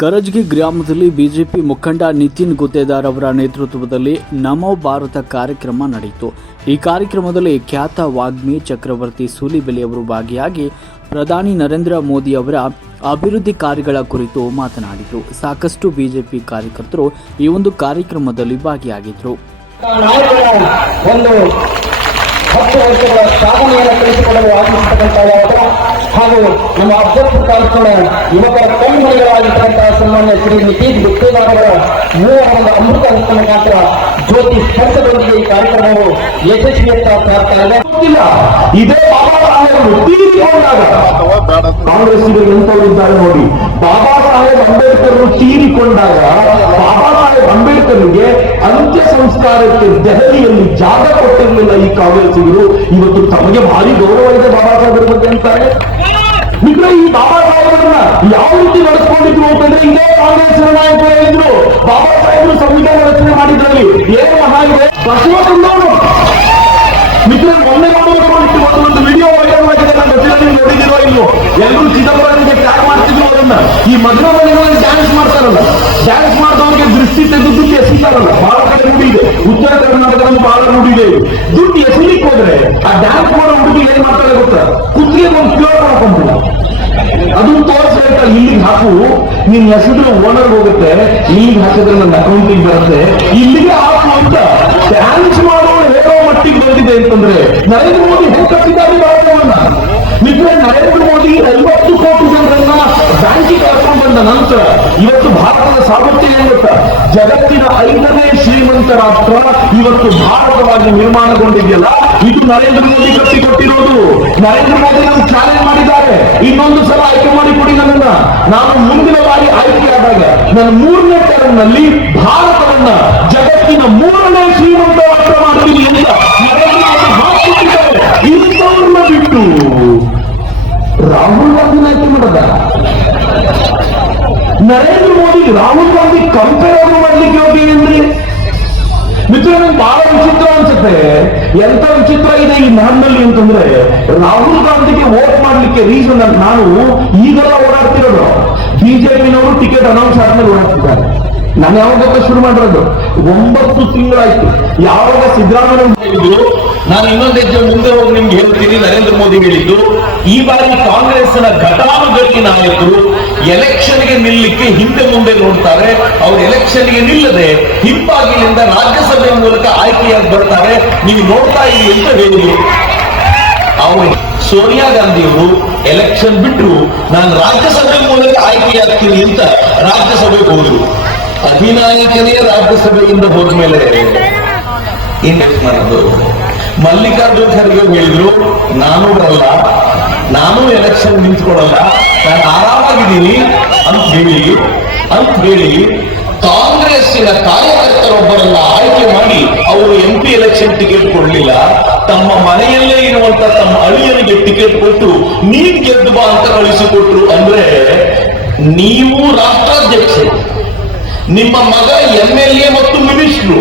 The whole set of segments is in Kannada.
ಕರಜ್ಗಿ ಗ್ರಾಮದಲ್ಲಿ ಬಿಜೆಪಿ ಮುಖಂಡ ನಿತಿನ್ ಗುತ್ತೇದಾರ್ ಅವರ ನೇತೃತ್ವದಲ್ಲಿ ನಮೋ ಭಾರತ ಕಾರ್ಯಕ್ರಮ ನಡೆಯಿತು. ಈ ಕಾರ್ಯಕ್ರಮದಲ್ಲಿ ಖ್ಯಾತ ವಾಗ್ಮಿ ಚಕ್ರವರ್ತಿ ಸೂಲಿಬೆಲೆ ಅವರು ಭಾಗಿಯಾಗಿ ಪ್ರಧಾನಿ ನರೇಂದ್ರ ಮೋದಿ ಅವರ ಅಭಿವೃದ್ಧಿ ಕಾರ್ಯಗಳ ಕುರಿತು ಮಾತನಾಡಿದರು. ಸಾಕಷ್ಟು ಬಿಜೆಪಿ ಕಾರ್ಯಕರ್ತರು ಈ ಒಂದು ಕಾರ್ಯಕ್ರಮದಲ್ಲಿ ಭಾಗಿಯಾಗಿದ್ದರು ಹಾಗೂ ನಮ್ಮ ಅಭ್ಯರ್ಥಿ ಕಾರ್ಯಕ್ರಮ ಯುವಕರ ಸನ್ಮಾನ್ಯ ಶ್ರೀ ನಿತೀಶ್ ಅವರ ಮೂವರ ಅಮೃತ ಹಸ್ತ ಮುಖಾಂತರ ಜ್ಯೋತಿ ಸ್ಪರ್ಶದೊಂದಿಗೆ ಈ ಕಾರ್ಯಕ್ರಮವು ಯಶಸ್ವಿಯತ್ತ ಸಾರ್ತಾ ಇದೆ. ಇದೇ ಬಾಬಾ ಸಾಹೇಬರು ನೋಡಿ. ಬಾಬಾ ಸಾಹೇಬ್ ಅಂಬೇಡ್ಕರ್ ತೀರಿಕೊಂಡಾಗ ಬಾಬಾ ಸಾಹೇಬ್ ಅಂಬೇಡ್ಕರ್ಗೆ ಅಂತ್ಯ ಸಂಸ್ಕಾರಕ್ಕೆ ದೆಹಲಿಯಲ್ಲಿ ಜಾಗ ಕೊಟ್ಟಿರಲಿಲ್ಲ ಈ ಕಾಂಗ್ರೆಸ್ಸಿಗರು. ಇವತ್ತು ತಮಗೆ ಭಾರಿ ಗೌರವ ಇದೆ ಬಾಬಾ ಸಾಹೇಬರ ಬಗ್ಗೆ ಅಂತಾರೆ. ಮಿತ್ರ ಈ ಬಾಬಾ ಸಾಹೇಬರನ್ನ ಯಾವ ರೀತಿ ನಡೆಸ್ಕೊಂಡಿದ್ರು ಅಂತಂದ್ರೆ ಇದೇ ಕಾಂಗ್ರೆಸ್ ನಾಯಕರು ಹೇಳಿದ್ರು ಬಾಬಾ ಸಾಹೇಬರು ಸಂವಿಧಾನ ರಚನೆ ಮಾಡಿದ್ರಲ್ಲಿ ಏನು ಮಹಾ ಇದೆ? ಬಸವಣ್ಣನವರು ಮಿತ್ರ ಮೊನ್ನೆ ಒಂದು ವಿಡಿಯೋ ವೈರಲ್ ಆಗಿದೆ. ನಾನು ನೀವು ನೋಡಿದಿರೋ ಇಲ್ಲೋ ಎಲ್ಲರೂ ಚಿದಂಬರಂಗೆ ಟ್ಯಾಗ್ ಮಾಡ್ತಿದ್ರು ಅದನ್ನ ಈ ಮದುವೆ ಮನೆಗಳಲ್ಲಿ ಡ್ಯಾನ್ಸ್ ಮಾಡ್ತಾರಲ್ಲ. ಡ್ಯಾನ್ಸ್ ಮಾಡಿದವರಿಗೆ ದೃಷ್ಟಿ ತೆಗೆದು ಎಸಿತಾರಲ್ಲ. ಬಹಳ ಕಡೆ ನುಡಿ ಇದೆ. ಉತ್ತರ ಕರ್ನಾಟಕದಲ್ಲಿ ಬಹಳ ನುಡಿ ಇದೆ. ದುಡ್ಡು ಎಸಿಲಿಕ್ಕೆ ಹೋದ್ರೆ ಆ ಡ್ಯಾನ್ಸ್ ಮಾಡೋ ಹುಡುಗಿ ಏನ್ ಮಾಡ್ತಾರೆ ಗೊತ್ತಾ? ಅದು ತೋರಿಸ್ಬೇಕು ಇಲ್ಲಿಗೆ ಹಾಕು. ನಿನ್ ಹೆಸರು ಓನರ್ ಹೋಗುತ್ತೆ. ಇಲ್ಲಿಗೆ ಹಾಕಿದ್ರೆ ನನ್ನ ಅಕೌಂಟಿಗೆ ಬರುತ್ತೆ. ಇಲ್ಲಿಗೆ ಹಾಕು ಅಂತ ಡ್ಯಾನ್ಸ್ ಮಾಡೋರು ಹೇಳೋ ಮಟ್ಟಿಗೆ ಬಂದಿದೆ ಅಂತಂದ್ರೆ ನರೇಂದ್ರ ಮೋದಿ ಹೆಂಗ್ ಕಟ್ಟಿದ್ದಾರೆ ಭಾರತವನ್ನ? ನರೇಂದ್ರ ಮೋದಿ ಐವತ್ತು ಕೋಟಿ ಜನರನ್ನ ಬ್ಯಾಂಕಿಗೆ ಬಂದ ನಂತರ ಇವತ್ತು ಭಾರತದ ಸಾಮರ್ಥ್ಯ ಏನ್ ಗೊತ್ತಾ ಜಗತ್ತಿನ ಐದನೇ ಶ್ರೀಮಂತ ರಾಷ್ಟ್ರ ಇವತ್ತು ಭಾರತವಾಗಿ ನಿರ್ಮಾಣಗೊಂಡಿದೆಯಲ್ಲ? ಇದು ನರೇಂದ್ರ ಮೋದಿ ಕಟ್ಟಿಕೊಟ್ಟಿರೋದು ನರೇಂದ್ರ ಮೋದಿ ನಮ್ಗೆ ಚಾಲೆಂಜ್ ಮಾಡಿದ್ದಾರೆ. ಇನ್ನೊಂದು ಸಲ ಆಯ್ಕೆ ಮಾಡಿಕೊಡಿ ನನ್ನನ್ನ. ನಾನು ಮುಂದಿನ ಬಾರಿ ಆಯ್ಕೆ ಆದಾಗ ನನ್ನ ಮೂರನೇ ಟರ್ಮ್ನಲ್ಲಿ ಭಾರತವನ್ನ ಜಗತ್ತಿನ ಮೂರನೇ ಶ್ರೀಮಂತ ನರೇಂದ್ರ ಮೋದಿ ರಾಹುಲ್ ಗಾಂಧಿ ಕಂಪೇರ್ ಮಾಡ್ಲಿಕ್ಕೆ ಹೋಗಿ ಅಂದ್ರೆ ಮಿತ್ರ, ನಂಗೆ ಬಹಳ ವಿಚಿತ್ರ ಅನ್ಸುತ್ತೆ. ಎಂತ ವಿಚಿತ್ರ ಇದೆ ಈ ನಾಡಿನಲ್ಲಿ ಅಂತಂದ್ರೆ, ರಾಹುಲ್ ಗಾಂಧಿಗೆ ವೋಟ್ ಮಾಡ್ಲಿಕ್ಕೆ ರೀಸನ್ ಅಂತ ನಾನು ಈಗೆಲ್ಲ ಓಡಾಡ್ತಿರೋದು. ಬಿಜೆಪಿನವರು ಟಿಕೆಟ್ ಅನೌನ್ಸ್ ಆದ್ಮೇಲೆ ಓಡಾಡ್ತಿದ್ದಾರೆ. ನಾನು ಯಾವಾಗ ಶುರು ಮಾಡಿರೋದು? ಒಂಬತ್ತು ತಿಂಗಳಾಯ್ತು. ಯಾವಾಗ ಸಿದ್ದರಾಮಯ್ಯ ಹೇಳಿದ್ರು ನಾನು ಇನ್ನೊಂದು ಹೆಜ್ಜೆ ಮುಂದೆ ಹೋಗಿ ನಿಮ್ಗೆ ಹೇಳ್ತೀನಿ, ನರೇಂದ್ರ ಮೋದಿ ಹೇಳಿದ್ದು, ಈ ಬಾರಿ ಕಾಂಗ್ರೆಸ್ನ ಘಟಾನುಘಟಿ ನಾಯಕರು ಎಲೆಕ್ಷನ್ಗೆ ನಿಲ್ಲಕ್ಕೆ ಹಿಂದೆ ಮುಂದೆ ನೋಡ್ತಾರೆ. ಅವ್ರು ಎಲೆಕ್ಷನ್ಗೆ ನಿಲ್ಲದೆ ಹಿಂಬಾಗಿಲಿಂದ ರಾಜ್ಯಸಭೆ ಮೂಲಕ ಆಯ್ಕೆಯಾಗಿ ಬರ್ತಾರೆ. ನೀವು ನೋಡ್ತಾ ಇಲ್ಲಿ ಅಂತ ಹೇಳಿದ್ರು. ಅವರು ಸೋನಿಯಾ ಗಾಂಧಿಯವರು ಎಲೆಕ್ಷನ್ ಬಿಟ್ಟರು ನಾನು ರಾಜ್ಯಸಭೆ ಮೂಲಕ ಆಯ್ಕೆಯಾಗ್ತೀನಿ ಅಂತ ರಾಜ್ಯಸಭೆಗೆ ಹೋದ್ರು. ಅಧಿನಾಯಕನೇ ರಾಜ್ಯಸಭೆಯಿಂದ ಹೋದ್ಮೇಲೆ ಮೇಲೆ ಮಾಡೋದು ಮಲ್ಲಿಕಾರ್ಜುನ್ ಖರ್ಗೆ ಹೇಳಿದ್ರು ನಾನು ಬರಲ್ಲ ನಾನು ಎಲೆಕ್ಷನ್ ನಿಂತ್ಕೊಡಲ್ಲ ನಾನು ಆರಾಮಾಗಿದ್ದೀನಿ ಅಂತ ಹೇಳಿ ಅಂತ ಹೇಳಿ ಕಾಂಗ್ರೆಸ್ಸಿನ ಕಾರ್ಯಕರ್ತರೊಬ್ಬರನ್ನ ಆಯ್ಕೆ ಮಾಡಿ ಅವರು ಎಂ ಪಿ ಎಲೆಕ್ಷನ್ ಟಿಕೆಟ್ ಕೊಡಲಿಲ್ಲ. ತಮ್ಮ ಮನೆಯಲ್ಲೇ ಇರುವಂತ ತಮ್ಮ ಅಳಿಯನಿಗೆ ಟಿಕೆಟ್ ಕೊಟ್ಟು ನೀನ್ ಗೆದ್ದು ಬಾ ಅಂತ ಕಳಿಸಿಕೊಟ್ರು ಅಂದ್ರೆ ನೀವು ರಾಷ್ಟ್ರಾಧ್ಯಕ್ಷರು. ನಿಮ್ಮ ಮಗ ಎಂ ಎಲ್ ಎ ಮತ್ತು ಮಿನಿಸ್ಟ್ರು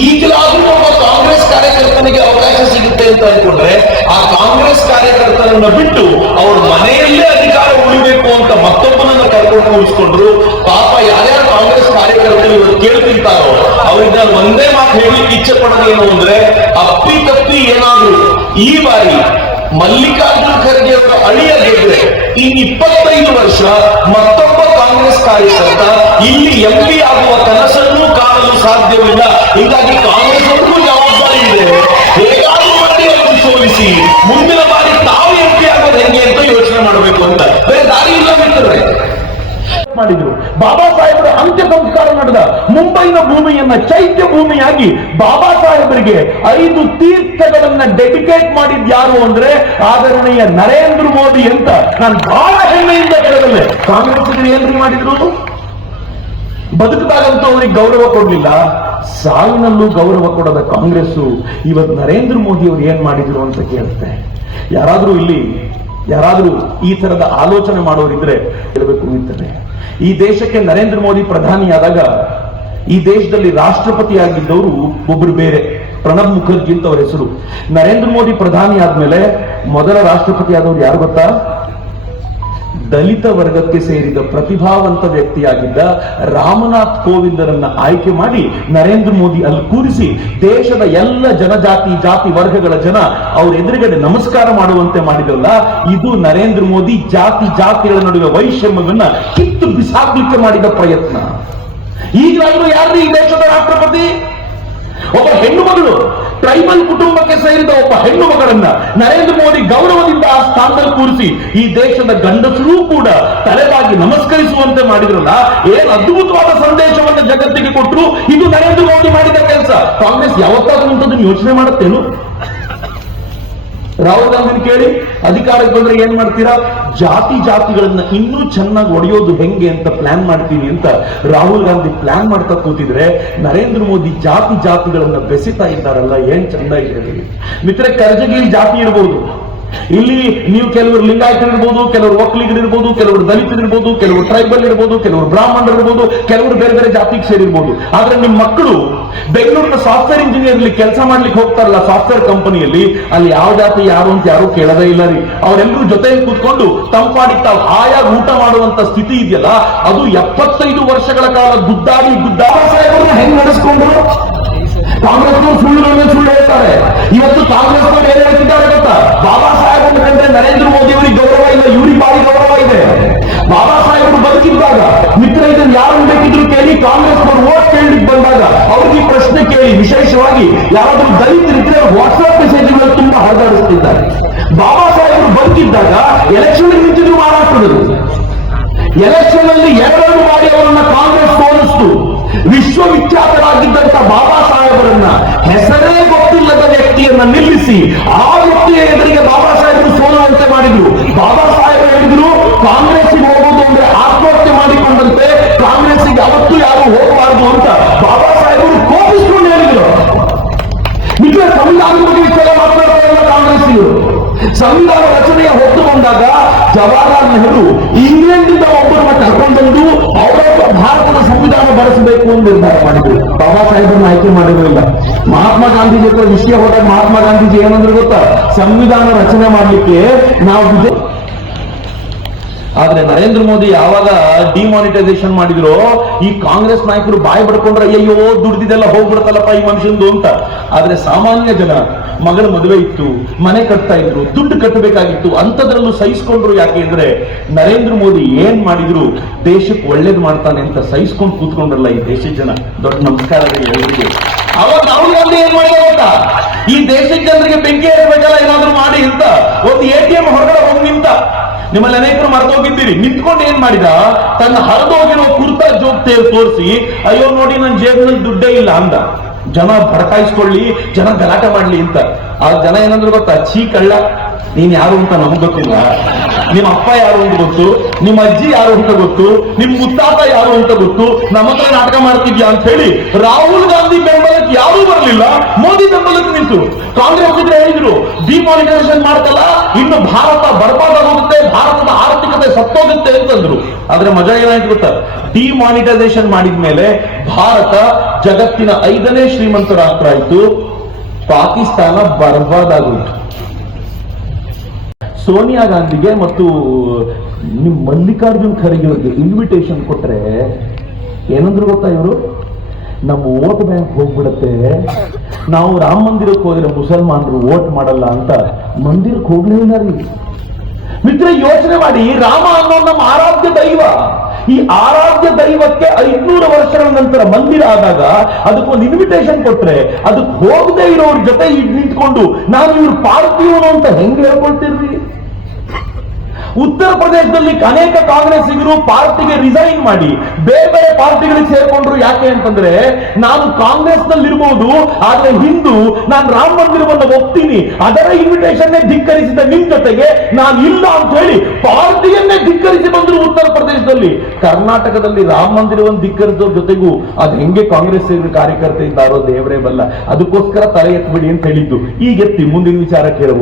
ಈಗಲಾದ್ರೂ ಒಬ್ಬ ಕಾಂಗ್ರೆಸ್ ಕಾರ್ಯಕರ್ತನಿಗೆ ಅವಕಾಶ ಸಿಗುತ್ತೆ ಅಂತ ಅನ್ಕೊಂಡ್ರೆ ಆ ಕಾಂಗ್ರೆಸ್ ಕಾರ್ಯಕರ್ತರನ್ನ ಬಿಟ್ಟು ಅವ್ರ ಮನೆಯಲ್ಲೇ ಅಧಿಕಾರ ಉಳಿಬೇಕು ಅಂತ ಮತ್ತೊಬ್ಬನನ್ನ ಕರ್ಕೊಂಡು ಕೂರಿಸ್ಕೊಂಡ್ರು ಪಾಪ ಯಾರ್ಯಾರು ಕಾಂಗ್ರೆಸ್ ಕಾರ್ಯಕರ್ತರು ಇವತ್ತು ಕೇಳ್ತಿರ್ತಾರೋ ಅವ್ರಿಂದ ಒಂದೇ ಮಾತು ಹೇಳಲಿಕ್ಕೆ ಇಚ್ಛೆ ಪಡೋದೇನು ಅಂದ್ರೆ ಅಪ್ಪಿ ತಪ್ಪಿ ಏನಾದ್ರು ಈ ಬಾರಿ ಮಲ್ಲಿಕಾರ್ಜುನ್ ಖರ್ಗೆ ಅವರ ಅಳಿಯ ಗೆದ್ರೆ ಈ ಇಪ್ಪತ್ತೈದು ವರ್ಷ ಮತ್ತೊಬ್ಬ ಕಾಂಗ್ರೆಸ್ ಕಾರ್ಯಕರ್ತ ಇಲ್ಲಿ ಎಂಪಿ ಆಗುವ ಕನಸನ್ನು ಕಾಣಲು ಸಾಧ್ಯವಿಲ್ಲ. ಹೀಗಾಗಿ ಕಾಂಗ್ರೆಸ್ ಅವ್ರಿಗೂ ಜವಾಬ್ದಾರಿ ಇದೆ. ಹೇಗಾದ್ರೂ ಮಾಡಿ ಸೋಲಿಸಿ. ಮುಂದಿನ ಬಾರಿ ತಾವು ಎಂಪಿ ಆಗೋದು ಹೆಂಗೆ ಅಂತ ಯೋಚನೆ ಮಾಡಬೇಕು ಅಂತ. ಬೇರೆ ದಾರಿ ಇಲ್ಲ ಬಿಟ್ಟರೆ ಮಾಡಿದ್ರು. ಬಾಬಾ ಸಾಹೇಬರ ಅಂತ್ಯ ಸಂಸ್ಕಾರ ನಡೆದ. ಮುಂಬೈನ ಭೂಮಿಯನ್ನ ಚೈತ್ಯ ಭೂಮಿಯಾಗಿ ಬಾಬಾ ಸಾಹೇಬರಿಗೆ ಐದು ತೀರ್ಥಗಳನ್ನ ಡೆಡಿಕೇಟ್ ಮಾಡಿದ್ ಯಾರು ಅಂದ್ರೆ ಆದರಣೀಯ ನರೇಂದ್ರ ಮೋದಿ ಅಂತ ನಾನು ಬಹಳ ಹೆಮ್ಮೆಯಿಂದ ಹೇಳಬಲ್ಲೆ ಕಾಂಗ್ರೆಸ್ ಏನ್ರಿ ಮಾಡಿದ್ರು? ಬದುಕದಾಗಂತ ಅವರಿಗೆ ಗೌರವ ಕೊಡಲಿಲ್ಲ. ಸಾವಿನಲ್ಲೂ ಗೌರವ ಕೊಡದ ಕಾಂಗ್ರೆಸ್ ಇವತ್ತು ನರೇಂದ್ರ ಮೋದಿ ಅವರು ಏನ್ ಮಾಡಿದ್ರು ಅಂತ ಕೇಳುತ್ತೆ. ಯಾರಾದ್ರೂ ಇಲ್ಲಿ, ಯಾರಾದರೂ ಈ ತರದ ಆಲೋಚನೆ ಮಾಡೋರಿದ್ರೆ ಹೇಳಬೇಕು ಅಂತಾರೆ ಈ ದೇಶಕ್ಕೆ ನರೇಂದ್ರ ಮೋದಿ ಪ್ರಧಾನಿಯಾದಾಗ ಈ ದೇಶದಲ್ಲಿ ರಾಷ್ಟ್ರಪತಿ ಆಗಿದ್ದವರು ಒಬ್ಬರು ಬೇರೆ, ಪ್ರಣಬ್ ಮುಖರ್ಜಿ ಅಂತ ಅವರ ಹೆಸರು. ನರೇಂದ್ರ ಮೋದಿ ಪ್ರಧಾನಿ ಆದ್ಮೇಲೆ ಮೊದಲ ರಾಷ್ಟ್ರಪತಿ ಆದವ್ರು ಯಾರು ಗೊತ್ತಾ? ದಲಿತ ವರ್ಗಕ್ಕೆ ಸೇರಿದ ಪ್ರತಿಭಾವಂತ ವ್ಯಕ್ತಿಯಾಗಿದ್ದ ರಾಮನಾಥ್ ಕೋವಿಂದರನ್ನ ಆಯ್ಕೆ ಮಾಡಿ ನರೇಂದ್ರ ಮೋದಿ ಅಲ್ಲಿ ಕೂರಿಸಿ ದೇಶದ ಎಲ್ಲ ಜನಜಾತಿ ಜಾತಿ ವರ್ಗಗಳ ಜನ ಅವ್ರ ಎದುರುಗಡೆ ನಮಸ್ಕಾರ ಮಾಡುವಂತೆ ಮಾಡಿದ್ರಲ್ಲ, ಇದು ನರೇಂದ್ರ ಮೋದಿ ಜಾತಿ ಜಾತಿಗಳ ನಡುವೆ ವೈಷಮ್ಯವನ್ನ ಕಿತ್ತು ಬಿಸಾಕ್ಲಿಕ್ಕೆ ಮಾಡಿದ ಪ್ರಯತ್ನ. ಈಗಲಾದ್ರೂ ಯಾರು ಈ ದೇಶದ ರಾಷ್ಟ್ರಪತಿ? ಒಬ್ಬ ಹೆಣ್ಣು ಮಗಳು ಟ್ರೈಬಲ್ ಕುಟುಂಬಕ್ಕೆ ಸೇರಿದ ಒಬ್ಬ ಹೆಣ್ಣು ಮಗಳನ್ನ ನರೇಂದ್ರ ಮೋದಿ ಗೌರವದಿಂದ ಆ ಸ್ಥಾನದಲ್ಲಿ ಕೂರಿಸಿ ಈ ದೇಶದ ಗಂಡಸರೂ ಕೂಡ ತಲೆಬಾಗಿ ನಮಸ್ಕರಿಸುವಂತೆ ಮಾಡಿದ್ರಲ್ಲ, ಏನ್ ಅದ್ಭುತವಾದ ಸಂದೇಶವನ್ನು ಜಗತ್ತಿಗೆ ಕೊಟ್ಟರು ಇದು ನರೇಂದ್ರ ಮೋದಿ ಮಾಡಿದ ಕೆಲಸ. ಕಾಂಗ್ರೆಸ್ ಯಾವತ್ತಾದ್ರೂ ಯೋಚನೆ ಮಾಡುತ್ತೇನು? ರಾಹುಲ್ ಗಾಂಧಿನ ಕೇಳಿ ಅಧಿಕಾರಕ್ಕೆ ಬಂದ್ರೆ ಏನ್ ಮಾಡ್ತೀರಾ? ಜಾತಿ ಜಾತಿಗಳನ್ನ ಇನ್ನೂ ಚೆನ್ನಾಗಿ ಒಡೆಯೋದು ಹೆಂಗೆ ಅಂತ ಪ್ಲಾನ್ ಮಾಡ್ತೀನಿ ಅಂತ ರಾಹುಲ್ ಗಾಂಧಿ ಪ್ಲಾನ್ ಮಾಡ್ತಾ ಕೂತಿದ್ರೆ ನರೇಂದ್ರ ಮೋದಿ ಜಾತಿ ಜಾತಿಗಳನ್ನ ಬೆಸಿತಾ ಇದ್ದಾರಲ್ಲ, ಏನ್ ಚಂದ ಇದೆ ಮಿತ್ರ ಕರ್ಜಗಿರಿ ಜಾತಿ ಇರ್ಬೋದು. ಇಲ್ಲಿ ನೀವು ಕೆಲವರು ಲಿಂಗಾಯತರು ಇರ್ಬೋದು, ಕೆಲವರು ಒಕ್ಕಲಿಗರಿರ್ಬೋದು ಕೆಲವರು ದಲಿತರು ಇರ್ಬೋದು, ಕೆಲವರು ಟ್ರೈಬಲ್ ಇರ್ಬೋದು, ಕೆಲವರು ಬ್ರಾಹ್ಮಣರು ಇರ್ಬೋದು, ಕೆಲವರು ಬೇರೆ ಬೇರೆ ಜಾತಿಗೆ ಸೇರಿರ್ಬೋದು. ಆದ್ರೆ ನಿಮ್ಮ ಮಕ್ಕಳು ಬೆಂಗಳೂರಿನ ಸಾಫ್ಟ್ವೇರ್ ಇಂಜಿನಿಯರ್ ಕೆಲಸ ಮಾಡ್ಲಿಕ್ಕೆ ಹೋಗ್ತಾರಲ್ಲ ಸಾಫ್ಟ್ವೇರ್ ಕಂಪನಿಯಲ್ಲಿ ಅಲ್ಲಿ ಯಾವ ಜಾತಿ ಯಾರು ಅಂತ ಯಾರು ಕೇಳದೇ ಇಲ್ಲ ರೀ. ಅವರೆಲ್ಲರೂ ಜೊತೆ ಕೂತ್ಕೊಂಡು ತಂಪಾಡಿ ತಾವು ಆಯಾಗ ಊಟ ಮಾಡುವಂತ ಸ್ಥಿತಿ ಇದೆಯಲ್ಲ, ಅದು ಎಪ್ಪತ್ತೈದು ವರ್ಷಗಳ ಕಾಲ ಗುದ್ದಾಡಿ ಗುದ್ದಾಡ ಹೆಂಗ್ ನಡೆಸ್ಕೊಂಡ್ರು? ಬಾಬಾ ಸಾಹೇಬರು ಬದುಕಿದ್ದಾಗ ಮಿತ್ರ ಇದನ್ನು ಯಾರು ಬೇಕಿದ್ರು ಕೇಳಿ ಕಾಂಗ್ರೆಸ್ ಕಾಂಗ್ರೆಸ್ನವರು ಓಟ್ ಕೇಳಲಿಕ್ಕೆ ಬಂದಾಗ ಅವ್ರಿಗೆ ಪ್ರಶ್ನೆ ಕೇಳಿ ವಿಶೇಷವಾಗಿ ಯಾರಾದರೂ ದಲಿತರಿದ್ರೆ ವಾಟ್ಸ್ಆಪ್ ಮೆಸೇಜ್ಗಳು ತುಂಬಾ ಹರಿದಾಡಿಸ್ತಿದ್ದಾರೆ ಬಾಬಾ ಸಾಹೇಬರು ಬದುಕಿದ್ದಾಗ ಎಲೆಕ್ಷನ್ ನಿಂತಿದ್ರು ಮಾರಾಟದರು ಎಲೆಕ್ಷನ್ ಅಲ್ಲಿ ಎರಡನ್ನು ಮಾಡಿ ಅವರನ್ನ ಕಾಂಗ್ರೆಸ್ ಸೋಲಿಸ್ತು. ವಿಶ್ವವಿಖ್ಯಾತರಾಗಿದ್ದಂತ ಬಾಬಾ ಸಾಹೇಬರನ್ನ ಹೆಸರೇ ಗೊತ್ತಿಲ್ಲದ ವ್ಯಕ್ತಿಯನ್ನ ನಿಲ್ಲಿಸಿ ಆ ವ್ಯಕ್ತಿಯ ಎದುರಿಗೆ ಜವಾಹರ್ಲಾಲ್ ನೆಹರು ಇಂಗ್ಲೆಂಡಿಂದ ಒಬ್ಬರನ್ನ ಕರ್ಕೊಂಡ್ಬಂದು ಅವರೊಬ್ಬ ಭಾರತದ ಸಂವಿಧಾನ ಬಳಸಬೇಕು ಅಂತ ನಿರ್ಧಾರ ಮಾಡಿದ್ರು. ಬಾಬಾ ಸಾಹೇಬರನ್ನ ಆಯ್ಕೆ ಮಾಡಿರಲಿಲ್ಲ. ಮಹಾತ್ಮ ಗಾಂಧೀಜಿ ಹತ್ರ ವಿಷಯ ಹೋದಾಗ ಮಹಾತ್ಮ ಗಾಂಧೀಜಿ ಏನಂದ್ರೆ ಗೊತ್ತಾ? ಸಂವಿಧಾನ ರಚನೆ ಮಾಡಲಿಕ್ಕೆ ನಾವು ಆದ್ರೆ ನರೇಂದ್ರ ಮೋದಿ ಯಾವಾಗ ಡಿಮಾನಿಟೈಸೇಷನ್ ಮಾಡಿದ್ರು, ಈ ಕಾಂಗ್ರೆಸ್ ನಾಯಕರು ಬಾಯಿ ಬಡ್ಕೊಂಡ್ರೆ ಅಯ್ಯೋ ದುಡ್ದಿದೆಲ್ಲ ಹೋಗ್ಬಿಡ್ತಲ್ಲಪ್ಪ ಈ ಮನುಷ್ಯಂದು ಅಂತ. ಆದ್ರೆ ಸಾಮಾನ್ಯ ಜನ ಮಗಳ ಮದುವೆ ಇತ್ತು, ಮನೆ ಕಟ್ತಾ ಇದ್ರು, ದುಡ್ಡು ಕಟ್ಟಬೇಕಾಗಿತ್ತು ಅಂತದ್ರಲ್ಲೂ ಸಹಿಸ್ಕೊಂಡ್ರು ಯಾಕೆ ಅಂದ್ರೆ ನರೇಂದ್ರ ಮೋದಿ ಏನ್ ಮಾಡಿದ್ರು ದೇಶಕ್ಕೆ ಒಳ್ಳೇದು ಮಾಡ್ತಾನೆ ಅಂತ ಸಹಿಸ್ಕೊಂಡು ಕೂತ್ಕೊಂಡ್ರಲ್ಲ ಈ ದೇಶದ ಜನ. ದೊಡ್ಡ ನಮಸ್ಕಾರ ಎಲ್ಲರಿಗೆ ಅವಾಗ ಏನ್ ಮಾಡಿದ ಈ ದೇಶದ ಜನರಿಗೆ ಬೆಂಕಿ ಏರ್ಬೇಕಲ್ಲ ಏನಾದ್ರು ಮಾಡಿ ಅಂತ. ಒಂದು ಎ ಟಿ ಎಂ ಹೊರಗಡೆ ಹೋಗಿ ನಿಂತ. ನಿಮ್ಮಲ್ಲಿ ಅನೇಕರು ಮರೆತೋಗಿದ್ದೀರಿ. ನಿಂತ್ಕೊಂಡು ಏನ್ ಮಾಡಿದ? ತನ್ನ ಹರಿದೋಗಿರೋ ಕುರ್ತಾ ಜೋಗ್ ತೋರಿಸಿ, ಅಯ್ಯೋ ನೋಡಿ ನನ್ನ ಜೇಬಿನಲ್ಲಿ ದುಡ್ಡೇ ಇಲ್ಲ ಅಂದ. ಜನ ಭಡಕಾಯಿಸ್ಕೊಳ್ಳಿ ಜನ ಗಲಾಟೆ ಮಾಡ್ಲಿ ಅಂತ. ಆ ಜನ ಏನಂದ್ರು ಗೊತ್ತಾ? ಚೀ ಕಳ್ಳ. ನೀನ್ ಯಾರು ಅಂತ ನಮ್ಗೆ ಗೊತ್ತಿಲ್ಲ. ನಿಮ್ಮ ಅಪ್ಪ ಯಾರು ಅಂತ ಗೊತ್ತು ನಿಮ್ಮ ಅಜ್ಜಿ ಯಾರು ಅಂತ ಗೊತ್ತು, ನಿಮ್ ಮುತ್ತಾತ ಯಾರು ಅಂತ ಗೊತ್ತು, ನಮ್ಮ ಹತ್ರ ನಾಟಕ ಮಾಡ್ತಿದ್ಯಾ ಅಂತ ಹೇಳಿ ರಾಹುಲ್ ಗಾಂಧಿ ಬೆಂಬಲಕ್ಕೆ ಯಾರೂ ಬರಲಿಲ್ಲ, ಮೋದಿ ಬೆಂಬಲಕ್ಕೆ ನಿಂತು. ಕಾಂಗ್ರೆಸ್ ಇದ್ರೆ ಹೇಳಿದ್ರು ಡಿಮಾನಿಟೈಸೇಷನ್ ಮಾಡ್ತಲ್ಲ, ಇನ್ನು ಭಾರತ ಬರ್ಬಾದಾಗುತ್ತೆ ಭಾರತದ ಆರ್ಥಿಕತೆ ಸತ್ತೋಗುತ್ತೆ ಅಂತಂದ್ರು ಆದ್ರೆ ಮಜಾ ಏನಾಯ್ತು ಗೊತ್ತಾ? ಡಿಮಾನಿಟೈಸೇಷನ್ ಮಾಡಿದ್ಮೇಲೆ ಭಾರತ ಜಗತ್ತಿನ ಐದನೇ ಶ್ರೀಮಂತ ರಾಷ್ಟ್ರ ಆಯ್ತು, ಪಾಕಿಸ್ತಾನ ಬರ್ಬಾದಾಗೋಯ್ತು ಸೋನಿಯಾ ಗಾಂಧಿಗೆ ಮತ್ತು, ನಿಮ್ ಮಲ್ಲಿಕಾರ್ಜುನ್ ಖರ್ಗೆ ಇನ್ವಿಟೇಷನ್ ಕೊಟ್ರೆ ಏನಂದ್ರು ಗೊತ್ತಾ ಇವರು? ನಮ್ಮ ವೋಟ್ ಬ್ಯಾಂಕ್ ಹೋಗ್ಬಿಡತ್ತೆ. ನಾವು ರಾಮ ಮಂದಿರಕ್ಕೆ ಹೋದ್ರೆ ಮುಸಲ್ಮಾನರು ವೋಟ್ ಮಾಡಲ್ಲ ಅಂತ ಮಂದಿರಕ್ಕೆ ಹೋಗ್ಲೇ ಇಲ್ಲ ರೀ. ಮಿತ್ರ, ಯೋಚನೆ ಮಾಡಿ, ರಾಮ ಅನ್ನೋ ನಮ್ಮ ಆರಾಧ್ಯ ದೈವ. ಈ ಆರಾಧ್ಯ ದೈವಕ್ಕೆ ಐದ್ನೂರು ವರ್ಷಗಳ ನಂತರ ಮಂದಿರ ಆದಾಗ ಅದಕ್ಕೊಂದು ಇನ್ವಿಟೇಷನ್ ಕೊಟ್ರೆ, ಅದಕ್ಕೆ ಹೋಗದೆ ಇರೋರ್ ಜೊತೆ ನಿಂತ್ಕೊಂಡು, ನಾನು ಇವ್ರು ಪಾರ್ಥಿವನು ಅಂತ ಹೆಂಗ್ ಹೇಳ್ಕೊಳ್ತಿರ್ರಿ ಉತ್ತರ ಪ್ರದೇಶದಲ್ಲಿ ಅನೇಕ ಕಾಂಗ್ರೆಸ್ಸಿಗರು ಪಾರ್ಟಿಗೆ ರಿಸೈನ್ ಮಾಡಿ, ಬೇರೆ ಬೇರೆ ಪಾರ್ಟಿಗಳಿಗೆ ಸೇರ್ಕೊಂಡ್ರು ಯಾಕೆ ಅಂತಂದ್ರೆ, ನಾನು ಕಾಂಗ್ರೆಸ್ ಇರ್ಬೋದು ಆದ್ರೆ ಹಿಂದೂ, ನಾನು ರಾಮ ಮಂದಿರವನ್ನು ಒಪ್ತೀನಿ. ಅದರ ಇನ್ವಿಟೇಷನ್ ಧಿಕ್ಕರಿಸಿದ ನಿಮ್ ಜೊತೆಗೆ ನಾನು ಇಲ್ಲ ಅಂತ ಹೇಳಿ ಪಾರ್ಟಿಯನ್ನೇ ಧಿಕ್ಕರಿಸಿ ಬಂದ್ರು ಉತ್ತರ ಪ್ರದೇಶದಲ್ಲಿ. ಕರ್ನಾಟಕದಲ್ಲಿ ರಾಮ ಮಂದಿರವನ್ನು ಧಿಕ್ಕರಿಸೋ ಜೊತೆಗೂ ಅದು ಹೆಂಗೆ ಕಾಂಗ್ರೆಸ್ ಕಾರ್ಯಕರ್ತ ಇದ್ದಾರೋ ದೇವರೇ ಬಲ್ಲ. ಅದಕ್ಕೋಸ್ಕರ ತಲೆ ಎತ್ಬಿಡಿ ಅಂತ ಹೇಳಿದ್ದು. ಈಗ ಎತ್ತಿ ಮುಂದಿನ ವಿಚಾರ ಕೇಳಬಹುದು